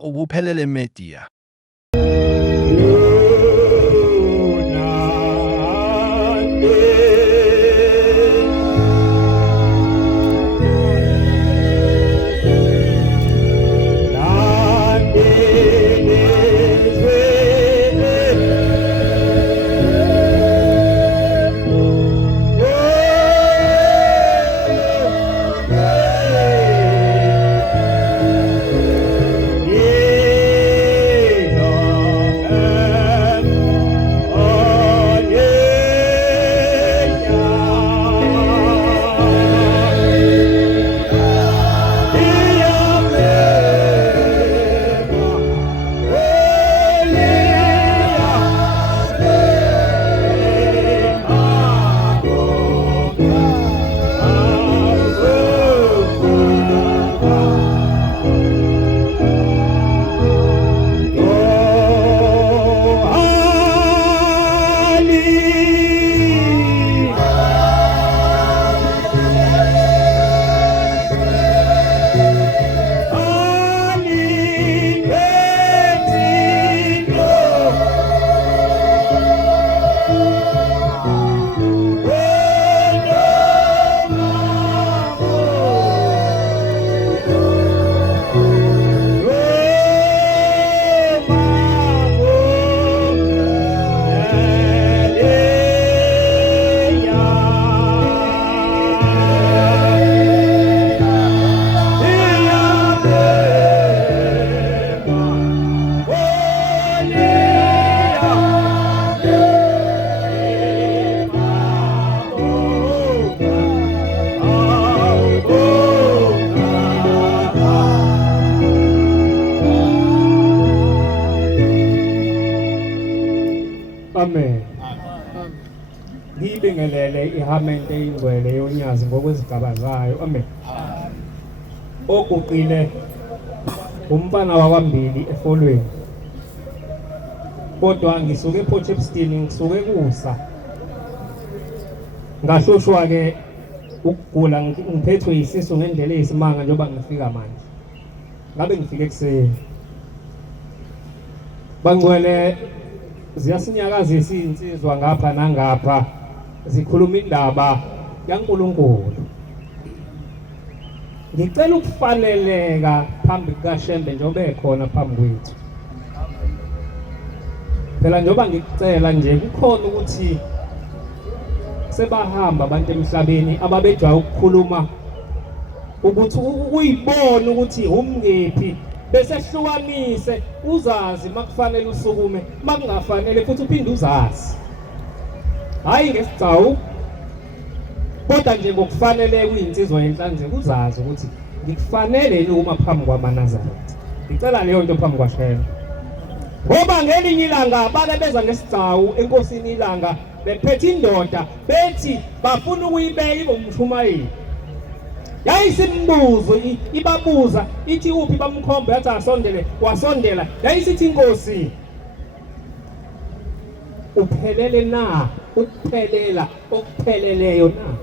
ubuphelele media. Amen. Ngibingelele ihamente ingcwele yonyazi ngokwezigaba zayo. Amen. Okuqile umfana wakwambili efolweni. Kodwa ngisuke ePortshepstone ngisuke kusa. Ngahloshwa ke ukugula ngiphethwe isisu ngendlela eyisimanga njengoba ngifika manje. Ngabe ngifike ekseni. Bangcwele ziyasinyakazisa insizwa ngapha nangapha zikhuluma indaba yaNkulunkulu. Ngicela ukufaneleka phambi kaShembe njengoba ekhona phambi kwethu. Phela njengoba ngikucela nje kukhona ukuthi sebahamba abantu emhlabeni ababejwa ukukhuluma ukuthi uyibone ukuthi umngephi bese hlukanise uzazi makufanele usukume makungafanele futhi uphinde uzazi. Hayi ngesicau kodwa nje ngokufanele kuyinsizwa yenhlanzeko uzazi ukuthi ngikufanele uma phambi kwaManazaretha. Ngicela leyo nto phambi kwaShembe. Ngoba ngelinye ilanga bake beza ngesicau enkosini ilanga bephethe indoda bethi bafuna ukuyibeka ibomshumayeli. Yayisimbuzo ibabuza ithi uphi bamkhombe yathi asondele wasondela yayisithi inkosi uphelele na ukuphelela okupheleleyo na.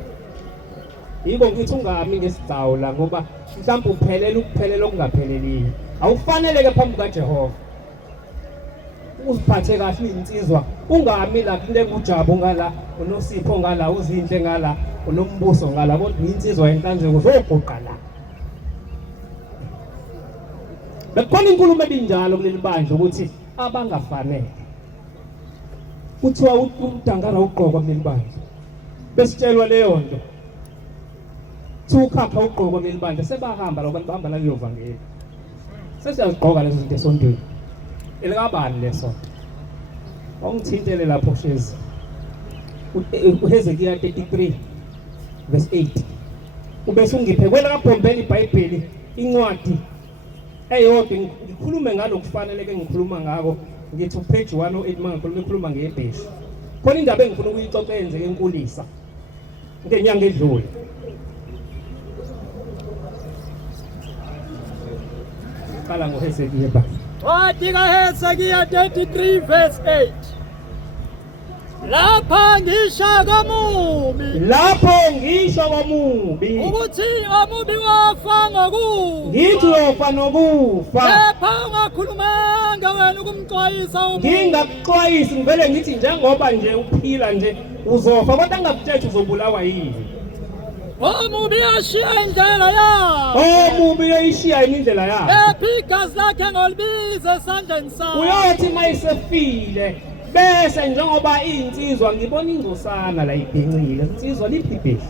Yiko ngithi ungami ngesigcawu la ngoba mhlawumbe uphelela ukuphelela okungapheleliyo. Awufanele ke phambi kaJehova uziphathe kahle insizwa ungami la into enguJabu ngala uNosipho ngala uzinhle ngala uNombuso ngala kodwa insizwa yenhlanzeko zogoqa la. Bekhona inkulumo ebinjalo kuleli bandla ukuthi abangafanele kuthiwa udangara ugqoka kuleli bandla besitshelwa leyo nto thukhapha ugqoka kuleli bandla sebahamba la abantu bahamba naleyo vangeli sesiyazigqoka lezo zinto esontweni elikabani leso ongithintele lapho shezi uHezekiya 33 verse 8 ubese ungiphe kwela kaBhombeni iBhayibheli incwadi eyodwa ngikhulume ngalo kufanele ngikhuluma ngako ngithi page 108 mangikhuluma ngeBheshu khona indaba engifuna ukuyixoxa yenzeke enkulisa ngenyanga edlule. Qala ngoHezekiya Wathi kaHezekiya 33 verse 8 lapha ngisho komubi ukuthi omubi wafa ngokufa ngithi uyofa nokufa kepha ungakhulumanga wena ukumxwayisa umuntu ngingakuxwayisi ngivele ngithi njengoba nje uphila nje uzofa kodwa ngakutshela uzobulawa yini omubi yashiya indlela yakhe omubi uyishiya indlela yakhe kepha igazi lakhe ngolibiza esandleni sakhe uyothi mayisefile bese njengoba insizwa ngibona ingcosana la ibhencile insizwa liphibheli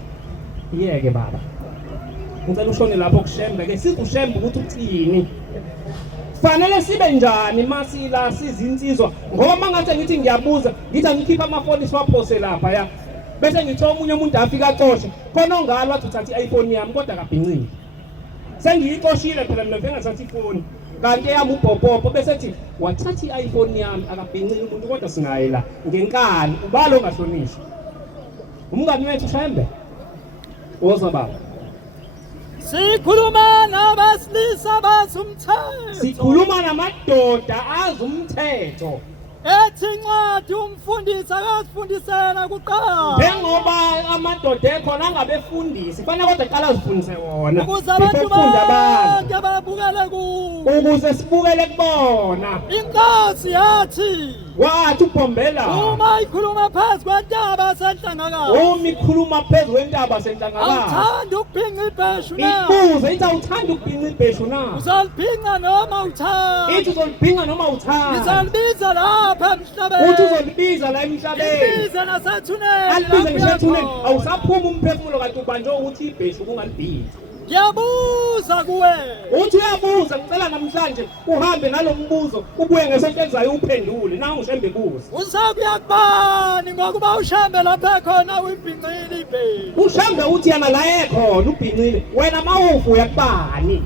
yeke baba ngicela ushone lapho kushembe ke sikushembe ukuthi uthini fanele sibe njani masila sizinsizwa ngoba mangathi ngithi ngiyabuza ngithi angikhipha amafoni siwaphose lapha ya bese ngithola omunye umuntu afika axoshe khona ongalo wathi uthatha iPhone yami kodwa kabhincile sengiyixoshile phela mina bengathatha ifoni kanti yami ubhobhobho bese ethi wathatha iPhone yami akabhincile umuntu kodwa singaye la ngenkani ubalo ongahlonishwa umngani wethu Shembe woza baba sikhuluma nabesilisa bazumthetho sikhuluma namadoda azumthetho ethi incwadi umfundisi akasifundisela kuqala njengoba amadoda ekhona angabefundisi fanele kodwa aqala azifundise wona ukuze abantu bonke babukele kuwo ukuze sibukele kubona inkosi yathi wathi ubhombela uma ikhuluma phansi kwentaba senhlangakazi uma ikhuluma phezu kwentaba senhlangakazi awuthanda ukubhinqa ibheshu na ibuze ithi awuthanda ukubhinqa ibheshu na uzolibhinqa noma uthanda ithi uzolibhinqa noma uthanda izolibiza lapha emhlabeni uthi uzolibiza la emhlabeni ibize nasethuneni alibize ngisethuneni awusaphuma umphefumulo kanti ubanje ukuthi ibheshu kungalibhizi ngiyabuza kuwe uthi uyabuza ngicela namhlanje uhambe nalombuzo ubuye ngesonto elizayo uphendule nawe ushembe kuze usakuya kubani ngokuba ushambe lapha khona uyibhinqile ibheshu ushambe uthi yana la ekhona ubhincile wena mawufu uyakubani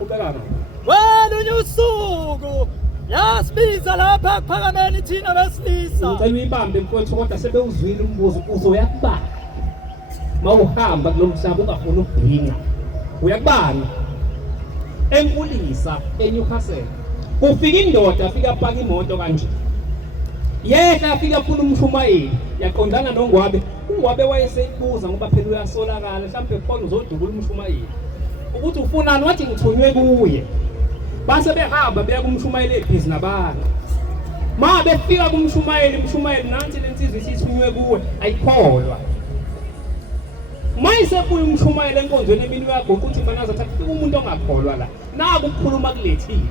ubekana welunye usuku yasibiza lapha kuphakameni thina besilisa ngicela uyibambe mfowethu kodwa sebewuzwile umbuzo uzoyakubani mawuhamba kulomhlaba ungafuni ukubhinqa uyakubani enkulisa eNewcastle kufika indoda afika apaka imoto kanje yehla yafika afuna umshumayeli yaqondana noNgwabe uNgwabe wayeseyibuza ngoba phela uyasolakala mhlawumbe khona uzodubula umshumayeli ukuthi ufunani wathi ngithunywe kuye base behamba beya kumshumayeli ebhizi nabantu ma befika kumshumayeli nansi lensizwe isithunywe kuwe ayikholwa mayisekuye umshumayeli enkonzweni emini yakho ukuthi mfanaza thatha umuntu ongakholwa la naku ukukhuluma kulethile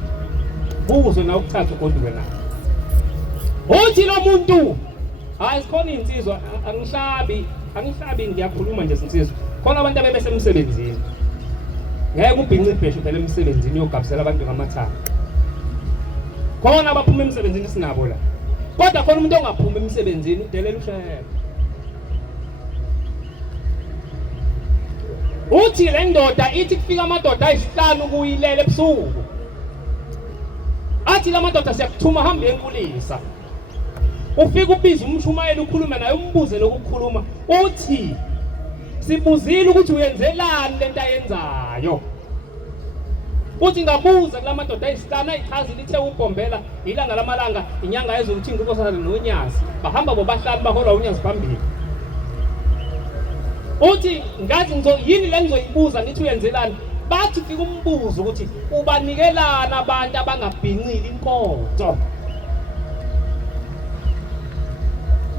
buzwe na ukuthatha ugoduke na uthi lo muntu hayi sikhona insizwa angihlabi ngiyakhuluma nje sinsizwa khona abantu abebesemsebenzini ngeke ubhinqe ibheshu phela emsebenzini yogabisela abantu ngamathanga khona abaphuma emsebenzini sinabo la kodwa khona umuntu ongaphuma emsebenzini udelela ushayela uthi le ndoda ithi kufika amadoda ayisihlanu kuyilele ebusuku athi la madoda siyakuthuma hamba enkulisa ufika ubiza umshumayeli ukhulume naye umbuze lokukhuluma uthi sibuzile ukuthi uyenzelani lento ayenzayo uthi ngabuza kula madoda ayisihlanu ayichazi lithe ubhombela ilanga lamalanga inyanga yezulu uthi ngikosana nonyasi bahamba bobahlanu baholwa unyazi phambili uthi ngathi yini le ngizoyibuza ngithi uyenzelani bathi fika umbuzo ukuthi ubanikelana abantu abangabhinqili inkonzo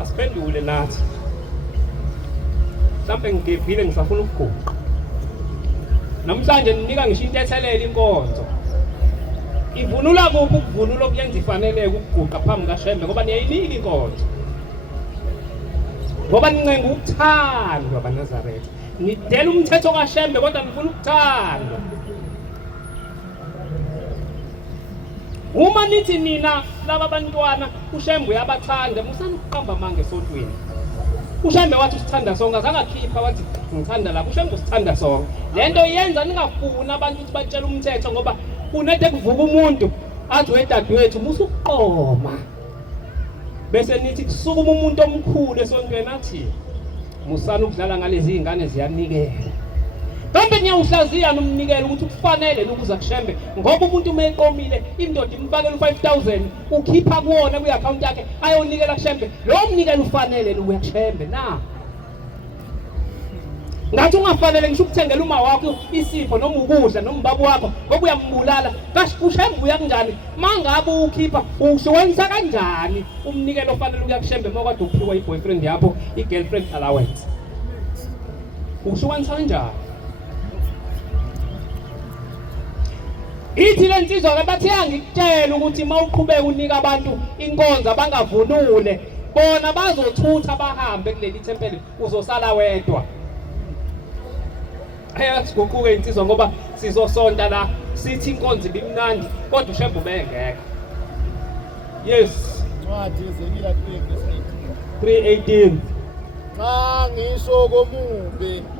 asiphendule nathi mhlawumbe ngigebhile ngisafuna ukuguqa namhlanje ninika ngisho into ethelela inkonzo ivunula kuphi ukuvunula okuyenza ifaneleke ukuguqa phambi kaShembe ngoba niyayinika inkonzo ngoba nincenga ukuthandwa baNazaretha nidela umthetho kaShembe kodwa nifuna ukuthandwa uma nithi nina laba bantwana uShembe uyabathanda musana ukuqamba manje esontweni uShembe wathi usithanda sonke azange akhipha wathi ngithanda lapho uShembe usithanda sonke lento yenza ningafuna abantu ukuthi batshele umthetho ngoba kunede kuvuka umuntu athi wedadewethu musu uqoma bese nithi kusukuma umuntu omkhulu esontweni athi musana ukudlala ngalezi izingane ziyanikela Kambe niyawuhlaziya nomnikelo ukuthi kufanele ukuza kushembe ngoba umuntu uma eqomile indoda imfakela u5000 ukhipha kuwona kwi-account yakhe ayonikela kushembe lo mnikelo ufanele uyakushembe na ngathi ungafanele ngisho ukuthengela uma wakho isipho noma ukudla noma ubaba wakho ngoba uyambulala kushembe uya kanjani mangabe ukhipha ushowenza kanjani umnikelo ofanele ukuyakushembe mawukade uphiwa i-boyfriend yakho i-girlfriend allowance ushowenza kanjani ithi le nsizwa ke bathi angikutshela ukuthi mawuqhubeka unika abantu inkonzo abangavunule bona bazothutha bahambe kuleli thempeli uzosala wedwa ayasiguquke insizwa ngoba sizosonta la sithi inkonzo ibimnandi kodwa ushembe ubengeka yes ncwadi ezekila 3:18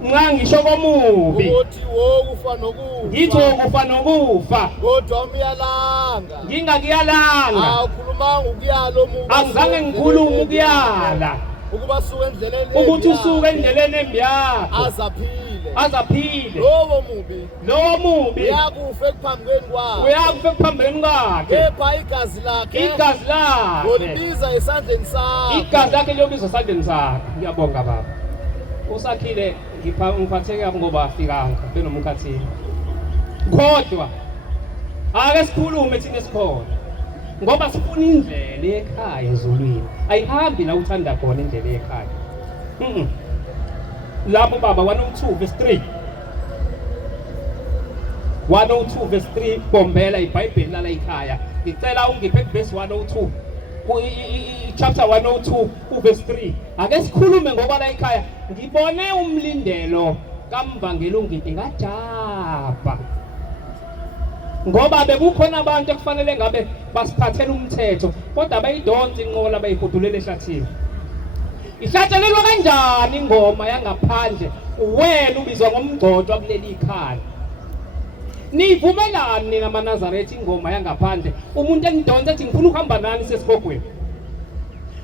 nxa ngisho komubi ukuthi wokufa nokufa ngithi wokufa nokufa kodwa umyalanga ngingakuyalanga awukhulumanga ukuyala omubi angizange ngikhulume ukuyala ukuba suka endleleni ukuthi usuke endleleni embi yakho azaphile lowo mubi uyakufa ekuphambeni kwakhe kepha igazi lakhe ngolibiza esandleni sakhe igazi lakhe liyobizwa esandleni sakhe ngiyabonga baba usakhile ngiphatheke kabi ngoba afikanga benomkhathini kodwa ake sikhulume thina esikhona ngoba sifuna indlela ekhaya ezulwini ayihambi la uthanda khona indlela ekhaya lapho baba 102 verse 3 102 verse 3 bombela iBhayibheli lala ekhaya ngicela ungiphe verse 102 chapter 102 verse 3 ake sikhulume ngoba la ekhaya ngibone umlindelo kaMvangeli ungidi ngajabha ngoba bekukhona abantu ekufanele ngabe basiphathela umthetho kodwa bayidonsa inqola bayihudulele ehlathini ihlatshelelwa kanjani ingoma yangaphandle wena ubizwa ngomgcotshwa kuleli ikhaya nivumelani nina maNazaretha ingoma yangaphandle umuntu engidonsa ethi ngifuna ukuhamba nani sesibogweni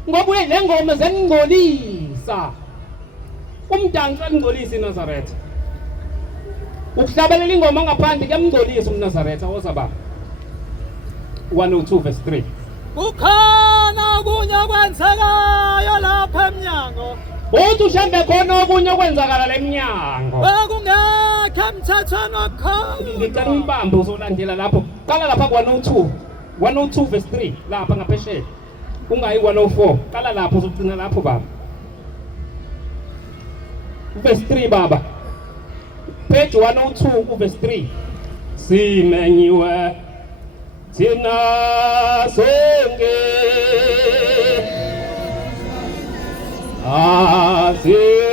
ngoba le ngoma zeningcolisa umdansi engcolisa iNazaretha ukuhlabelela ingoma ngaphandle kuyamngcolisa uNazaretha wozaba 102 verse 3 kukhona okunye okwenzekayo lapha eminyango uthi ushambe khona okunye okwenzakala leminyango bekungekho emthethweni okhona ngicela uyibambe uzolandela lapho qala lapha ku102 verse 3 lapha ngaphesheya ungayi 104 qala lapho uzogcina lapho baba verse 3 baba page 102 verse 3 simenyiwe thina sonke asimenywa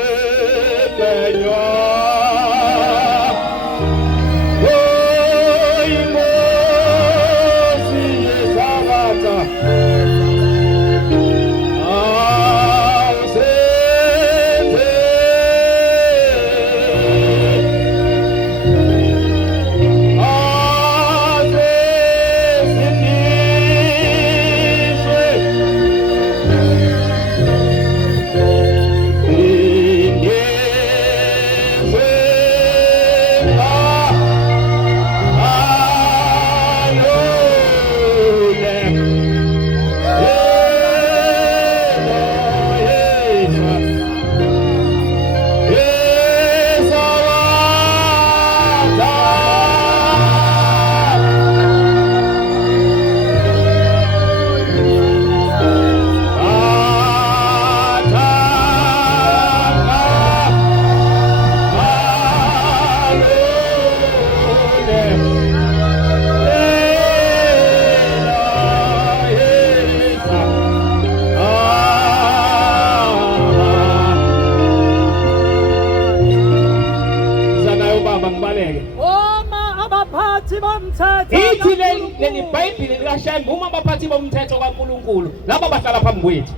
ithi leli iBhayibheli likaShembe uma abaphathi bomthetho kaNkuluNkulu laba bahlala phambi kwethu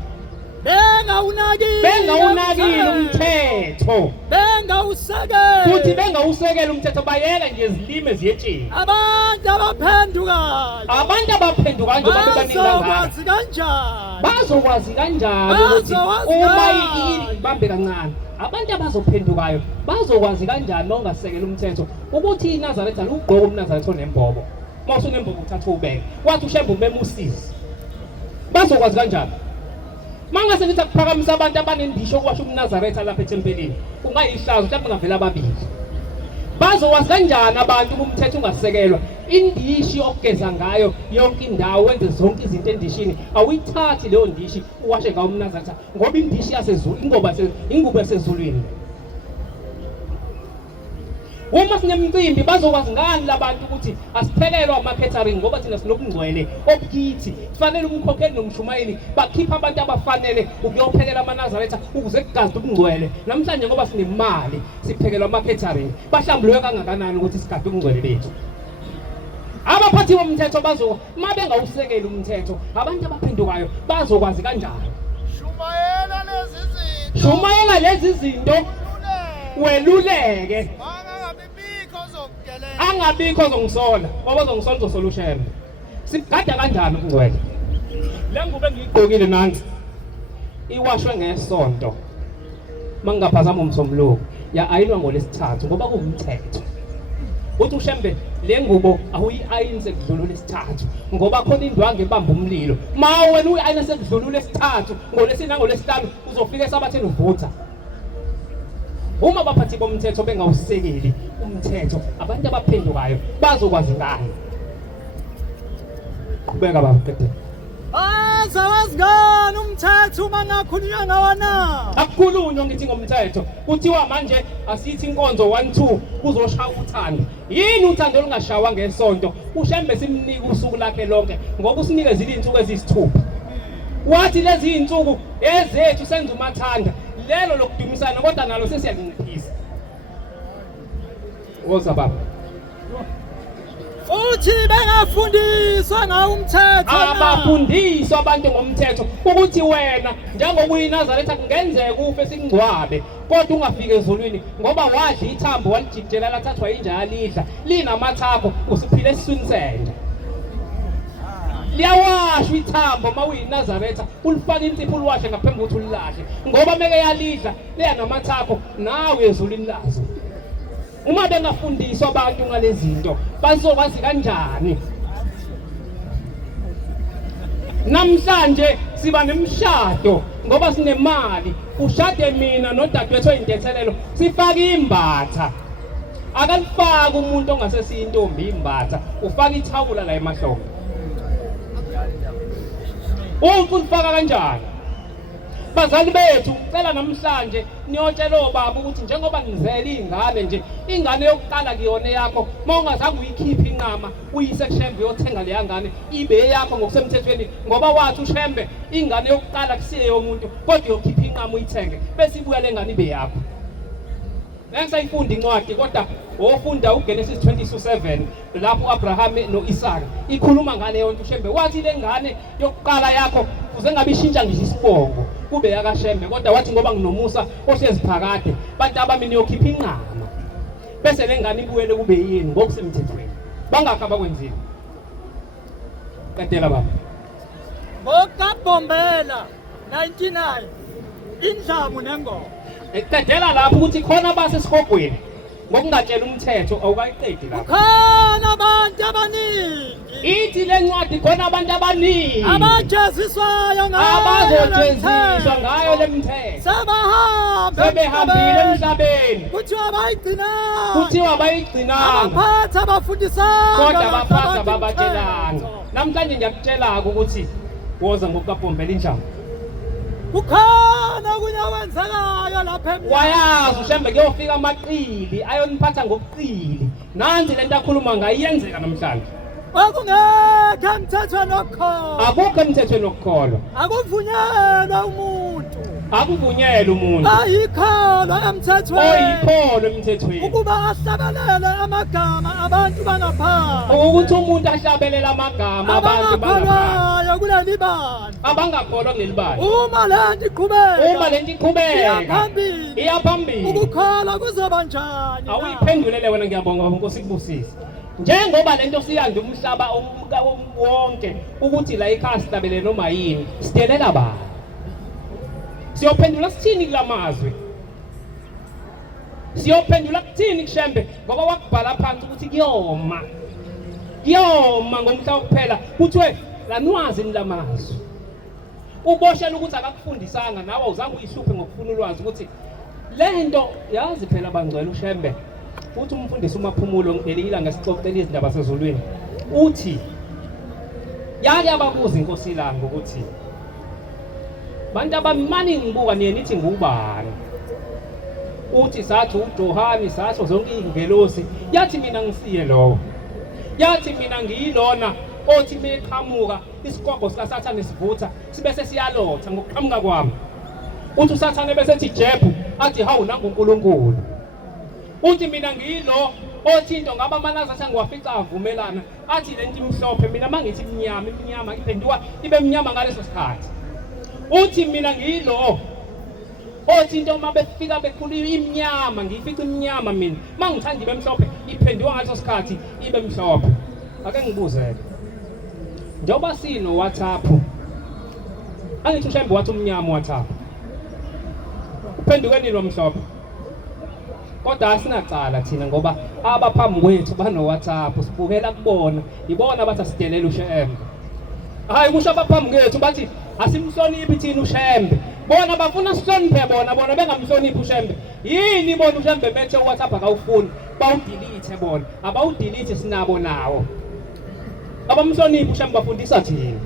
bengawunakile umthetho futhi bengawusekela umthetho bayeke nje izilime ziyetshini abantu abaphendukayo abaphendukayo njengoba bebaningi kangaka bazokwazi kanjani bazokwazi kanjani ukuthi uma ibambe kancane abantu abazophendukayo bazokwazi kanjani ongasekela umthetho ukuthi iNazaretha ugqoka umNazaretha onembobo mawusunembobo uthatha ubeke wathi ushembe umemusisi bazokwazi kanjani mangase ngithi akuphakamisa abantu abanendisho kwasho umNazaretha lapha eThempelini ungayihlazo mhlawumbe ngavela ababili bazokwazi kanjani abantu kumthetho ungasekelwa indishi okugeza ngayo yonke indawo wenze zonke izinto endishini awuyithathi leyo ndishi uwashe ngayo umNazaretha ngoba indishi yasezulu ingubo yasezulwini uma sinemicimbi bazokwazi ngani labantu ukuthi asiphelelwa ama-catering ngoba thina sinobungcwele obukithi kufanele umkhokheli nomshumayeli bakhipha abantu abafanele ukuyophekela amaNazaretha ukuze kugazwe ubungcwele namhlanje ngoba sinemali siphekelwa ama-catering bahlambulwe kangakanani ukuthi sigade ubungcwele bethu abaphathi bomthetho ma bengawusekeli umthetho abantu abaphendukayo bazokwazi kanjani shumayela lezi zinto weluleke angabikho ozongisola ngoba ozongisola uzosola ushembe sigada kanjani ubungcwele le ngubo engiyigqokile nansi iwashwe ngesonto mangingaphazama umsombuluko ya-ayinwa ngolesithathu ngoba kuwumthetho uthi ushembe le ngubo awuyi-ayini sekudlula uLesithathu ngoba khona indwangu ebamba umlilo ma wena uyi-ayina sekudlula uLesithathu ngolesine nangolesihlanu uzofika esabathini uvutha uma abaphathi bomthetho bengawusekeli umthetho abantu abaphendukayo bazokwazi ngani qhubeka baba qede azawazi ngani umthetho uma ngakhulunywa ngawo na akukhulunywa ngithi ngomthetho kuthiwa manje asithi inkonzo 1-2 kuzoshaya uthando yini uthando olungashawa ngesonto ushembe simnika usuku lakhe lonke ngoba usinikezile izinsuku ezisithupha wathi lezi izinsuku ezethu senza umathanda lelo lokudumisana kodwa nalo sesiyanciphisa woza baba futhi bengafundiswa ngawo umthetho abafundiswa abantu ngomthetho ukuthi wena njengoba iNazaretha kungenzeka ufe sikungcwabe kodwa ungafike ezulwini ngoba wadla ithambo walijikijela lathathwa inja yalidla linamathambo usiphile esiswini sende liyawashwa ithambo mawuyiNazaretha ulifaka insipho uliwashe ngaphambi kokuthi ulilahle ngoba meke yalidla leya namathapho nawe ezulwini lazo uma bengafundiswa abantu ngalezi zinto bazokwazi kanjani namhlanje siba nemshado ngoba sinemali ushade mina nodadewethu oyintethelelo sifaka imbatha akalifaka umuntu ongasesiyintombi imbatha ufaka ithawula la emahlombe ulifaka kanjani bazali bethu ucela namhlanje niyotshela obaba ukuthi njengoba ngizele ingane nje ingane yokuqala kuyona yakho mawungazange uyikhiphe inqama uyise kushembe uyothenga leya ngane ibe yakho ngokusemthethweni ngoba wathi ushembe ingane yokuqala kusiye yomuntu kodwa uyokhipha inqama uyithenge bese ibuya lengane ibe yakho nengisayifunda incwadi kodwa ofunda uGenesis 22:7 lapho uAbraham noIsaka ikhuluma ngale yonto ushembe wathi lengane yokuqala yakho uze ngabe ishintsha ngisho isibongo kube yakashembe kodwa wathi ngoba nginomusa ohlezi phakade bantu abami niyokhipha inqama bese lengane ibuyele kube yini ngokusemthethweni bangakho abakwenzile qedela baba ngokaBombela 99 indlamu nengoma eqedela lapho ukuthi khona basesihogweni ngokungatshela umthetho awukayiqedi lapho khona abantu abaningi ithi lencwadi khona abantu abaningi abajeziswayo abazojeziswa ngayo lemthetho sebehambile emhlabeni kuthiwa bayigcinanga abaphathi abafundisayo kodwa abaphathi ababatshelanga namhlanje ngiyakutshela-ke ukuthi woza ngokukaBombela indlamu kukhona kunyawenzakayo lapha emhlabeni wayazi ushembe kuyofika amaqili ayoniphatha ngokuqili nansi lento akhuluma ngayo iyenzeka namhlanje akungekho emthethweni okukholwa akukho emthethweni okukholwa akuvunyelwa umuntu akuvunyelwa umuntu ayikholwa emthethweni oyikholwa emthethweni ukuba ahlabelele amagama abantu bangaphandle ukuthi umuntu ahlabelele amagama abantu bangaphandle kuleli bandla abangakholwa kuleli bandla uma lento iqhubeka iya phambili ukukholwa kuzoba njani awuyiphendulele wena ngiyabonga baba Nkosi kubusise njengoba lento siyanda umhlaba wonke ukuthi la ekhaya sihlabele noma yini sidelela bani siyophendula sithini kulamazwi siyophendula kuthini kushembe ngoba wakubhala phansi ukuthi kuyoma ngomhla wokuphela kuthiwe lanwazi nilamazwi uboshela ukuthi akakufundisanga nawe awuzange uyihluphe ngokufuna ulwazi ukuthi lento yazi phela bangcwele ushembe uthi umfundisi uMaphumulo ngelila ngesixoxela izindaba sezulwini uthi yake ababuza inkosi ilanga ukuthi bantu abamani ngibuka niye nithi ngubani uthi sathi uJohani sathi zonke izingelosi yathi mina ngisiye lowo yathi mina ngiyilona othi meqhamuka isigogo sika Sathane sivutha sibese siyalotha ngokuqhamuka kwami uthi uSathane bese ethi Jebu athi hawu nanguNkulunkulu uthi mina ngiyilo othi into ngaba amanazi athi ngiwafica avumelana athi lento imhlophe mina mangithi iminyama iphenduka ibe mnyama ngaleso sikhathi uthi mina ngiyilo othi into uma befika bekhuluma iminyama ngiyifica iminyama mina mangithanda ibe mhlophe iphenduka ngaleso sikhathi ibe mhlophe ake ngibuzele njoba sino WhatsApp angithi ushembe wathi umnyama WhatsApp uphendukeni lo mhlophe kodwa asinacala thina ngoba abaphambi kwethu bano WhatsApp sibukela kubona ibona bathi asidelela ushembe hayi kusho abaphambi kwethu bathi asimhloniphi thina ushembe bona bafuna sihloniphe bona bengamhloniphi ushembe yini bona ushembe bethe WhatsApp akawufuni bawudelete bona abawudelete sinabo nawo abamhloniphi ushembe bafundisa thina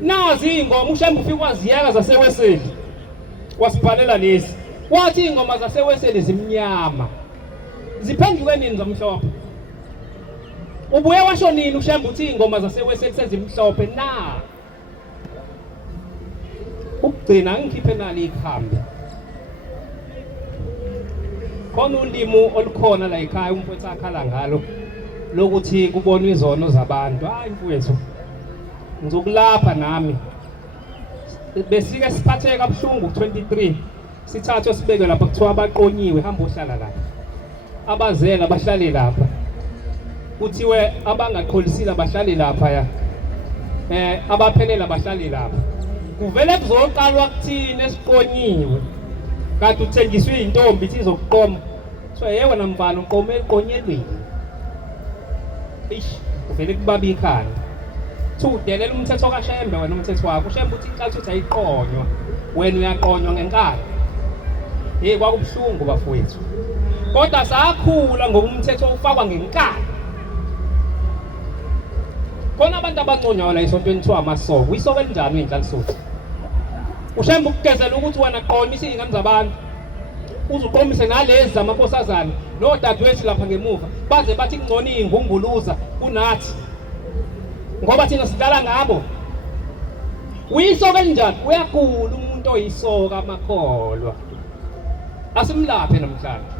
nazi ingoma ushembe ufika waziyeka zaseweseli wasibhalela lezi wathi ingoma zaseweseli zimnyama ziphenduke nini zamhlophe ubuye washo nini ushembe uthi ingoma zaseweseli sezimhlophe na ukugcina ngikhiphe nali ikhambi khona ulimo olukhona la ekhaya umfowethu akhala ngalo lokuthi kubonwa izono zabantu hayi mfowethu ngizokulapha nami besike siphatheka kabuhlungu 23 sithathwe sibeke lapha kuthiwa abaqonyiwe hamba ohlala lapha abazela bahlale lapha kuthiwe abangaqholisile bahlale lapha ya abaphelela bahlale lapha kuvele kuzoqalwa kuthini esiqonyiwe kanti uthengiswe intombi ithi izokuqoma so yebo namfana uqome eqonyelweni uvele kubaba ikhanda udelela umthetho kaShembe wena umthetho wakho uShembe uthi xa uthi ayiqonywa wena uyaqonywa ngenkani kwakubuhlungu bafowethu kodwa sakhula ngoba umthetho ufakwa ngenkani khona abantu abanconywa la esontweni kuthiwa amasoko isoko elinjani inhlanhluzo uShembe ukugezela ukuthi wena qonisa izingane zabantu uzuqomise nalezi zamankosazana nodadewethu lapha ngemuva baze bathi kungcono ingumbuluza kunathi ngoba thina sidlala ngabo uyisoka elinjani uyagula umuntu oyisoka amakholwa asimlaphe namhlanje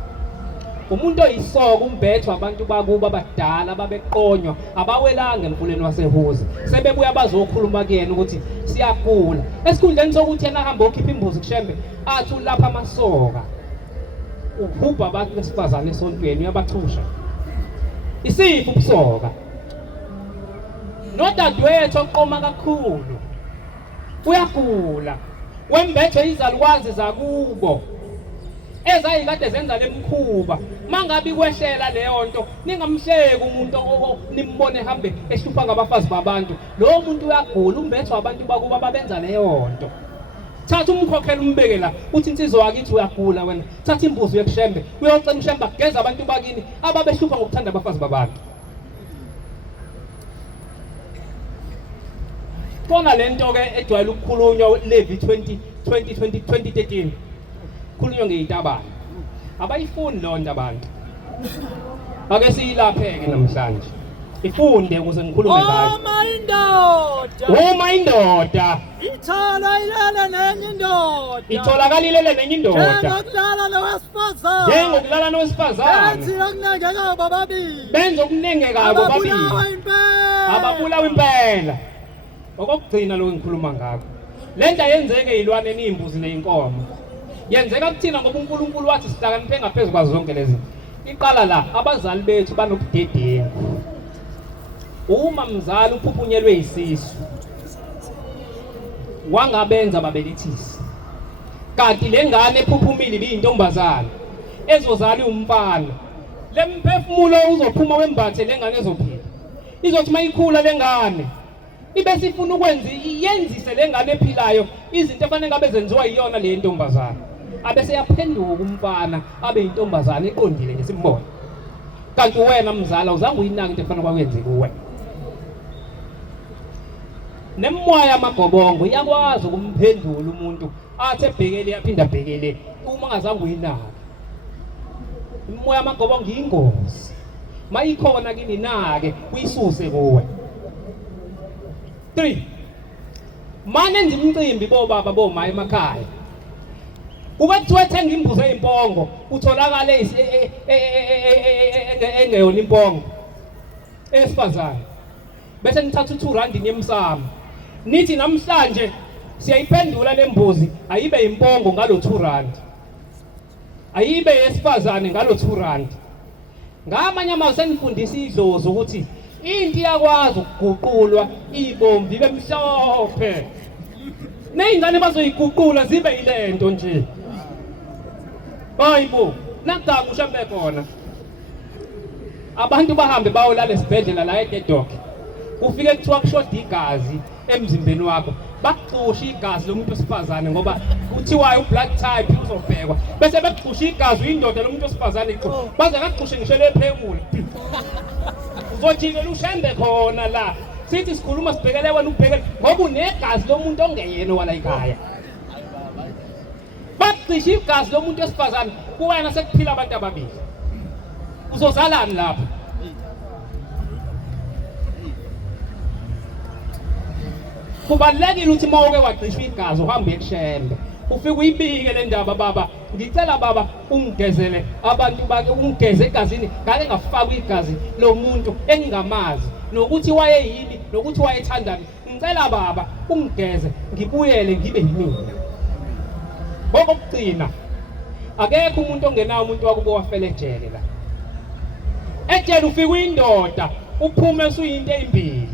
umuntu oyisoka umbetho abantu bakuba abadala babeqonywa abawelanga emfuleni waseHuza sebebuya bazokhuluma kuyena ukuthi siyagula esikhundleni sokuthi yena ahamba okhipha imbuzi kuShembe athi ulapha amasoka ubhubha abantu besifazane esontweni uyabathusha isipho ubusoka nodadewethu oqoma kakhulu uyagula wembethe izalukwazi zakubo ezayikade zenza lemkhuba mangabe kwehlela leyo nto ningamhleki umuntu nimbone hambe ehlupha ngabafazi babantu lo muntu uyagula umbethwa abantu bakuba babenza leyo nto thatha umkhokhela umbeke la uthi insizwa yakithi uyagula wena thatha imbuzi yekuShembe uyocela uShembe ageza abantu bakini ababehlupha ngokuthanda abafazi babantu kona lento ke ejwayele ukukhulunywa Levi 2013 khulunywa ngeitabane abayifuni lonto abantu ake siyilapheke namhlanje ifunde ukuze ngikhulume ngayo uma indoda itholakalile nenye indoda njengokulala nowesifazane benza okunengeka bobabili ababulawa impela okugcina lo ngikhuluma ngakho lento yenzeke yilwane imbuzi neinkomo yenzeka kuthina ngoba uNkulunkulu wathi sihlakaniphe ngaphezulu kwazo zonke lezi iqala la abazali bethu banobudedengu uma mzali uphuphunyelwe isisu wangabenza babelethisi, kanti lengane ephuphumile ibiyintombazana ezozala umfana, lemphefumulo uzophuma wembathe lengane ezophila. Izothi mayikhula lengane ibe sifuna ukwenza yenzise lengane ephilayo izinto efanele ngabe zenziwa yiyona le ntombazana, abese yaphenduka umfana abe intombazana eqondile ngesimbono. Kanti wena mzala uzange uyinaka into efanele kwakwenze kuwe. Nemoya yamagobongo iyakwazi ukumphendula umuntu athi ebhekele yaphinda abhekele uma ngazange uyinaka. Imoya yamagobongo iyingozi, mayikhona kini nake uyisuse kuwe. 3 manenza imicimbi bobaba boma emakhaya, ukuthiwa thenga imbuzi eyimpongo utholakala engeyona impongo esifazane, bese nithatha R2 yemsamo nithi namhlanje siyayiphendula lembuzi ayibe impongo ngalo R2, ayibe yesifazane ngalo R2. Ngamanye amazwi senifundisa idlozi ukuthi into iyakwazi ukuguqulwa ibomvu ibe mhlophe, neyingane bazoyiguqula zibe yilento nje. Hayibo, nakudanga ushambe khona abantu bahambe bayolala esibhedlela la eDedok, ufike kuthiwa kushoda igazi emzimbeni wakho, bakuxusha igazi lomuntu wesifazane ngoba kuthiwa ublood type uzobhekwa, bese bekuxusha igazi uyindoda lomuntu wesifazane iqo, baze kakuxushe ngisho lephekule. Uzojikela ushambe khona la sithi sikhuluma sibhekele wena ubhekele ngoba unegazi lomuntu ongeyena wala ekhaya. Bakuxisha igazi lomuntu wesifazane kuwena sekuphila abantu ababili, uzozalani lapha? Kubalulekile ukuthi uma uke waqishwa igazi uhambe ekushembe ufike uyibike le ndaba, baba ngicela baba ungigezele abantu bake, ungigeze egazini ngake ngafaka igazi lomuntu engingamazi nokuthi wayeyini nokuthi wayethandani, ngicela baba ungigeze ngibuyele ngibe yimina. Bokugcina akekho umuntu ongenayo umuntu wakubo wafela ejele la. Ejele ufike uyindoda uphume usuyinto ezimbili,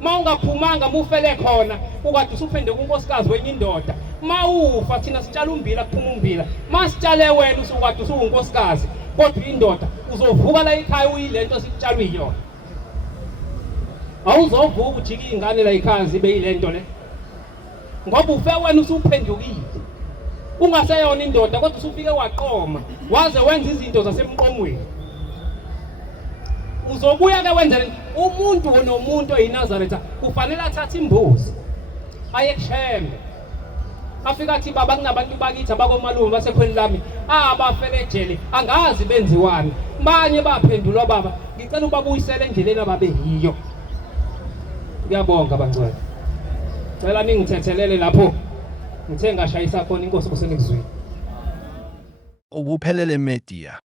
mawungaphumanga mufele khona ukade usuphendeka unkosikazi wenye indoda, mawufa thina sitshala umbila kuphuma umbila, masitshale wena usukade usunkosikazi kodwa indoda uzovuka la ekhaya uyilento sikutshalwe yiyona. Awuzovuka ujike izingane la ekhaya zibe yilento le ngoba ufe wena usuphendukile, ungaseyona indoda kodwa usufike waqoma waze wenza izinto zasemqomweni. Uzobuya ke wenzele umuntu nomuntu eyiNazaretha kufanele athathe imbuzi aye kushembe, afika athi baba kunabantu bakithi abakomalume basekhweni lami abafele ejele angazi benziwani, manje baphendulwa baba ngicela ubabuyisele endleleni ababe yiyo. Ngiyabonga bangcwele, cela ningithethelele lapho ngithe ngashayisa khona inkosi kusenikuzwini. Ubuphelele Media.